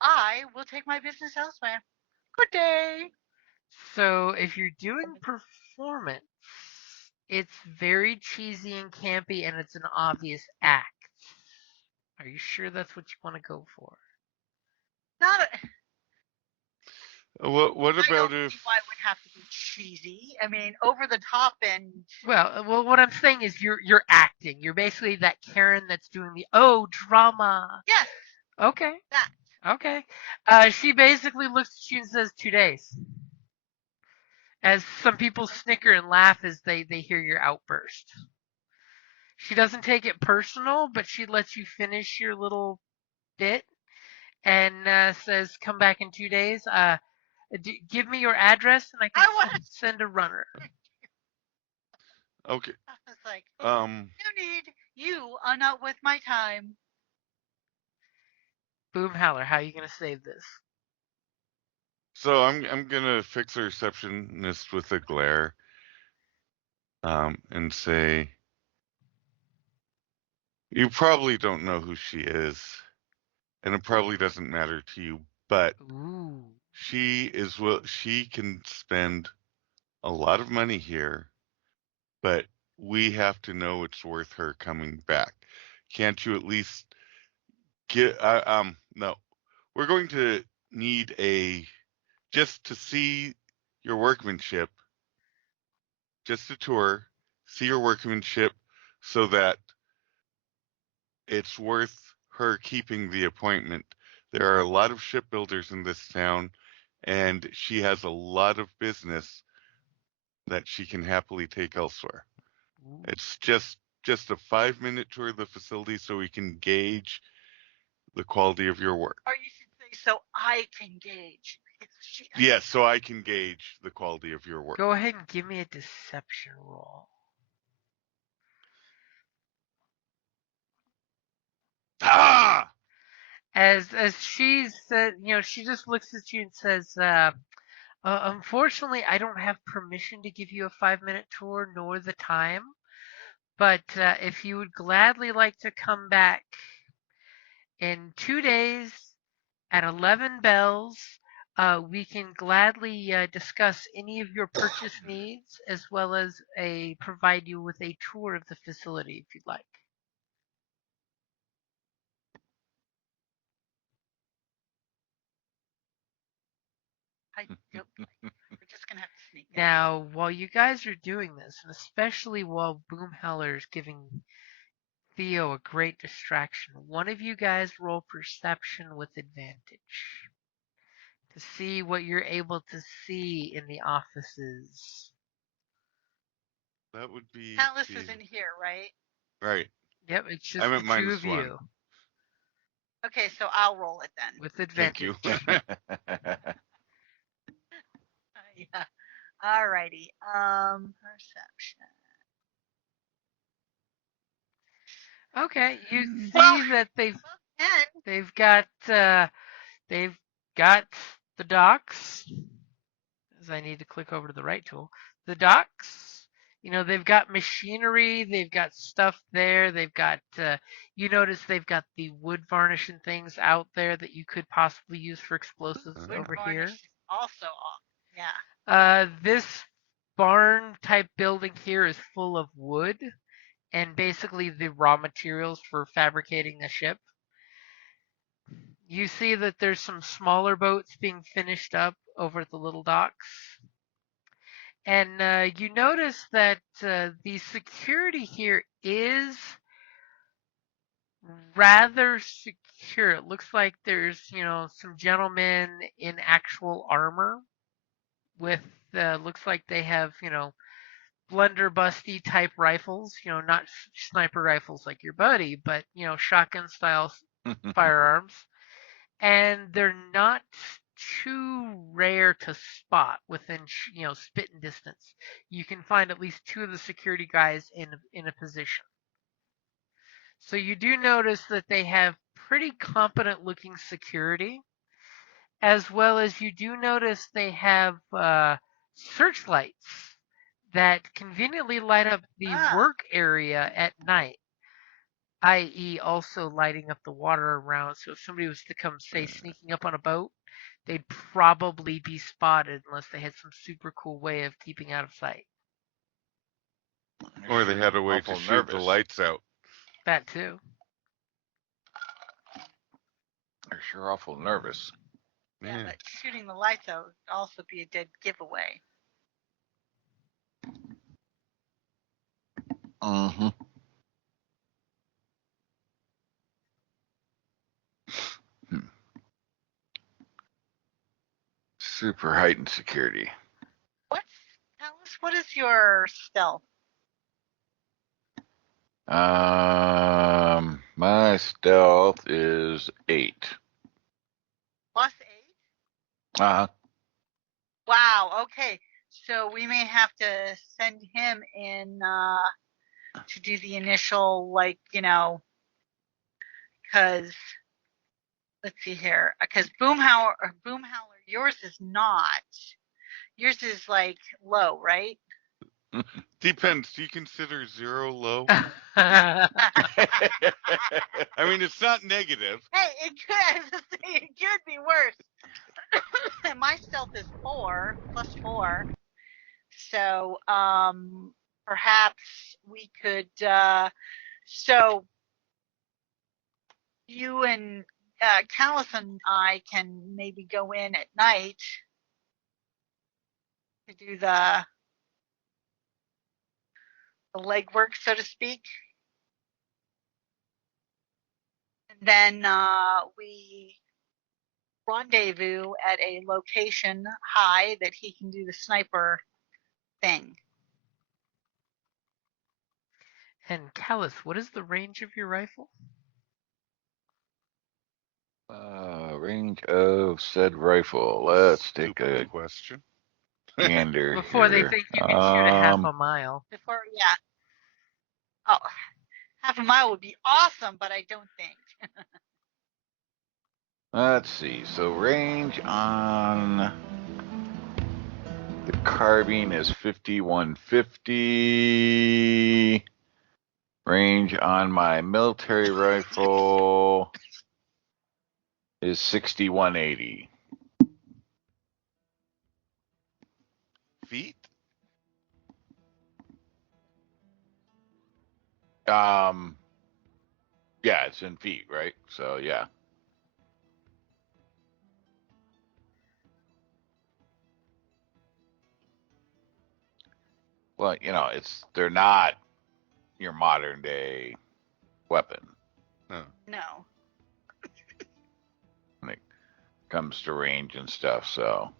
I will take my business elsewhere. Good day. So if you're doing performance, it's very cheesy and campy, and it's an obvious act. Are you sure that's what you want to go for? Not. What about I don't see why it would have to be cheesy? Over the top and. Well, what I'm saying is you're acting. You're basically that Karen that's doing the drama. Yes. Okay. That. Okay. She basically looks at you and says 2 days. As some people snicker and laugh as they hear your outburst. She doesn't take it personal, but she lets you finish your little bit and says, "Come back in 2 days. Give me your address, and I can send a runner." Okay. I was like, you are not worth my time. Boomhowler, how are you gonna save this? So I'm gonna fix the receptionist with a glare, and say, you probably don't know who she is, and it probably doesn't matter to you, but she can spend a lot of money here, but we have to know it's worth her coming back. Can't you at least get? No, we're going to need just to see your workmanship, just a tour, see your workmanship, so that it's worth her keeping the appointment. There are a lot of shipbuilders in this town, and she has a lot of business that she can happily take elsewhere. Ooh. It's just a 5-minute tour of the facility so we can gauge the quality of your work. Or you should say, so I can gauge. Yes, so I can gauge the quality of your work. Go ahead and give me a deception roll. Ah! As she said, she just looks at you and says, unfortunately, I don't have permission to give you a 5-minute tour nor the time. But if you would gladly like to come back in 2 days at 11 bells, we can gladly discuss any of your purchase needs as well as provide you with a tour of the facility if you'd like. We're just gonna have to sneak it. Now, while you guys are doing this, and especially while Boomhowler is giving Theo a great distraction, one of you guys roll perception with advantage to see what you're able to see in the offices. That would be. Atlas is in here, right? Right. Yep, it's just I'm the at two of -1. you Okay, so I'll roll it then. with Thank advantage. you. Yeah. Alrighty. Perception. Okay, you see Well, that and they've got the docks. As I need to click over to the right tool, the docks. They've got machinery, they've got stuff there, they've got. You notice they've got the wood varnish and things out there that you could possibly use for explosives wood over varnish here. is also off. Yeah. This barn type building here is full of wood and basically the raw materials for fabricating a ship. You see that there's some smaller boats being finished up over at the little docks. And you notice that the security here is rather secure. It looks like there's, some gentlemen in actual armor with, looks like they have, blunderbusty type rifles, not sniper rifles like your buddy, but, shotgun style firearms. And they're not too rare to spot within, spitting distance. You can find at least 2 of the security guys in a position. So you do notice that they have pretty competent looking security, as well as you do notice they have searchlights that conveniently light up the work area at night, i.e. also lighting up the water around. So if somebody was to come, say, sneaking up on a boat, they'd probably be spotted unless they had some super cool way of keeping out of sight. Or they had a way to shoot the lights out. That too. They're sure awful nervous. Yeah, but shooting the lights out would also be a dead giveaway. Mm-hmm. Super heightened security. What is your stealth? My stealth is 8. +8? Uh-huh. Wow, okay. So we may have to send him in to do the initial, because let's see here. Because Boomhowler, yours is not. Yours is low, right? Depends. Do you consider 0 low? I mean, it's not negative. Hey, it could be worse. My stealth is 4 +4. So perhaps we could. So you and Callus and I can maybe go in at night to do the legwork, so to speak. And then we rendezvous at a location high that he can do the sniper thing. And Callus, what is the range of your rifle? Range of said rifle. Let's take a question. gander Before here. they think you can shoot a half a mile. Yeah. Oh, half a mile would be awesome, but I don't think. Let's see. So range on the carbine is 5150. Range on my military rifle is 6180. Feet? Yeah, it's in feet, right? So yeah. Well, they're not your modern day weapon No. No. when it comes to range and stuff. So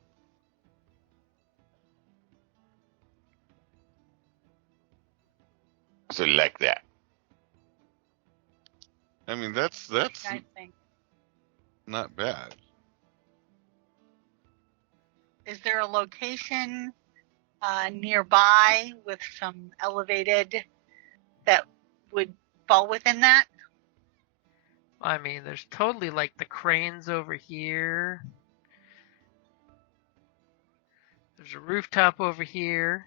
like that. I mean, that's What do you guys think? not bad. Is there a location nearby with some elevated that would fall within that? I mean, there's totally like the cranes over here. There's a rooftop over here.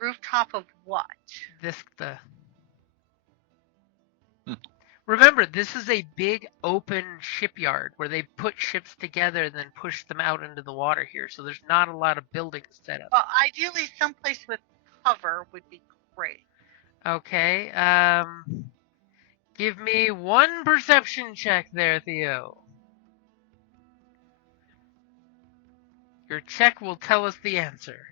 Rooftop of what? Remember, this is a big open shipyard where they put ships together and then push them out into the water here. So there's not a lot of buildings set up. Well, ideally, someplace with cover would be great. Okay. Give me one perception check there, Theo. Your check will tell us the answer.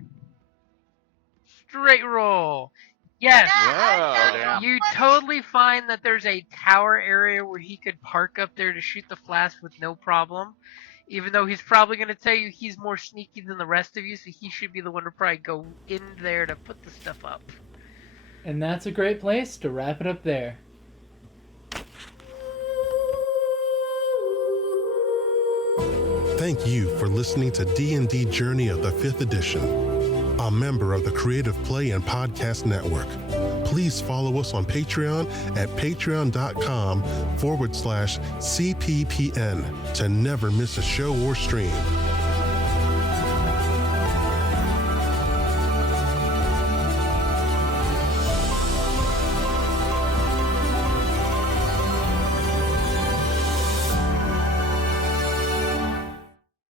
Straight roll. Yes. Wow, You totally find that there's a tower area where he could park up there to shoot the flask with no problem. Even though he's probably going to tell you he's more sneaky than the rest of you, so he should be the one to probably go in there to put the stuff up. And that's a great place to wrap it up there. Thank you for listening to D&D Journey of the 5th Edition, a member of the Creative Play and Podcast Network. Please follow us on Patreon at patreon.com/CPPN to never miss a show or stream.